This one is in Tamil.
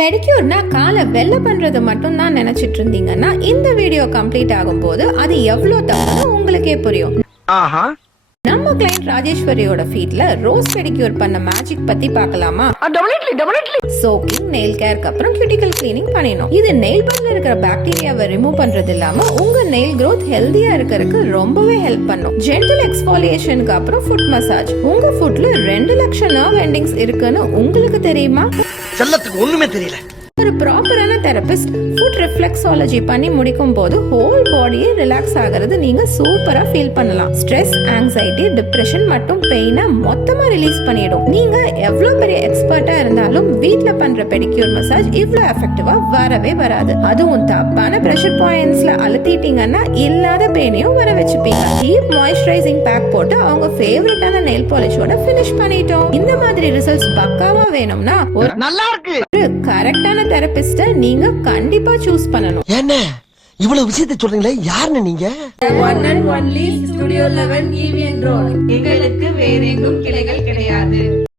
பெடிக்யூர்னா காலை வெள்ளை பண்றது மட்டும் தான் நினைச்சிட்டு இருந்தீங்கன்னா இந்த வீடியோ கம்ப்ளீட் ஆகும்போது அது எவ்வளவு தப்புன்னு உங்களுக்கே புரியும். நம்ம கிளைண்ட் ராஜேஸ்வரியோட ஃபீட்ல ரோஸ் பெடிக்யூர் பண்ண மேஜிக் பத்தி பார்க்கலாமா? சோக்கிங், நெயில் கேருக்கு அப்புறம் கியூட்டிக்கல் கிளீனிங் பண்ணினோம். இது நெயில் பட்ல இருக்கிற பாக்டீரியாவை ரிமூவ் பண்றது இல்லாம உங்க நெயில் growth ஹெல்தியா இருக்கறதுக்கு ரொம்பவே ஹெல்ப் பண்ணும். ஜென்டில் எக்ஸ்ஃபோலியேஷனுக்கு அப்புறம் ஃபுட் மசாஜ். உங்க ஃபுட்ல 2 லட்சம் நர்வ் எண்டிங்ஸ் இருக்குன்னு உங்களுக்கு தெரியுமா? செல்லத்துக்கு ஒண்ணுமே தெரியல. ஒரு ப்ராப்பரான தெரபிஸ்ட் ஃபுட் ரிஃப்ளெக்ஸாலஜி பண்ணி முடிக்கும் போது ஹோல் பாடியே ரிலாக்ஸ் ஆகிறது நீங்க சூப்பரா ஃபீல் பண்ணலாம். ஸ்ட்ரெஸ், ஆங்ஸைட்டி, டிப்ரெஷன் மற்றும் பெயினை மொத்தமா ரிலீஸ் பண்ணிடும். நீங்க எவ்வளவு பெரிய எக்ஸ்பர்ட்டா இருந்தாலும் வீட்ல பண்ற பெடிக்யூர் மசாஜ் இவ்வளவு எஃபெக்டிவா வரவே வராது. அதுவும் தப்பான பிரஷர் பாயிண்ட்ஸ்ல அழுத்திட்டீங்கன்னா இல்லாத பெயினையும் வர வச்சுப்பீங்க. டீப் மாய்ஸ்சரைசிங் பேக் போட்டு அவங்க ஃபேவரட்டான நெயில் பாலிஷோட ஃபினிஷ் பண்ணிட்டோம். இந்த மாதிரி ரிசல்ட்ஸ் பக்காவா வேணும்னா ஒரு நல்லா இருக்கு கரெக்டான தெரபிஸ்ட நீங்க கண்டிப்பா சூஸ் பண்ணணும். என்ன இவ்வளவு விஷயத்தை சொல்றீங்களே, யாருன்னு நீங்க? One and only Studio 11 EVN Road. எங்களுக்கு வேற எங்கும் கிளைகள் கிடையாது.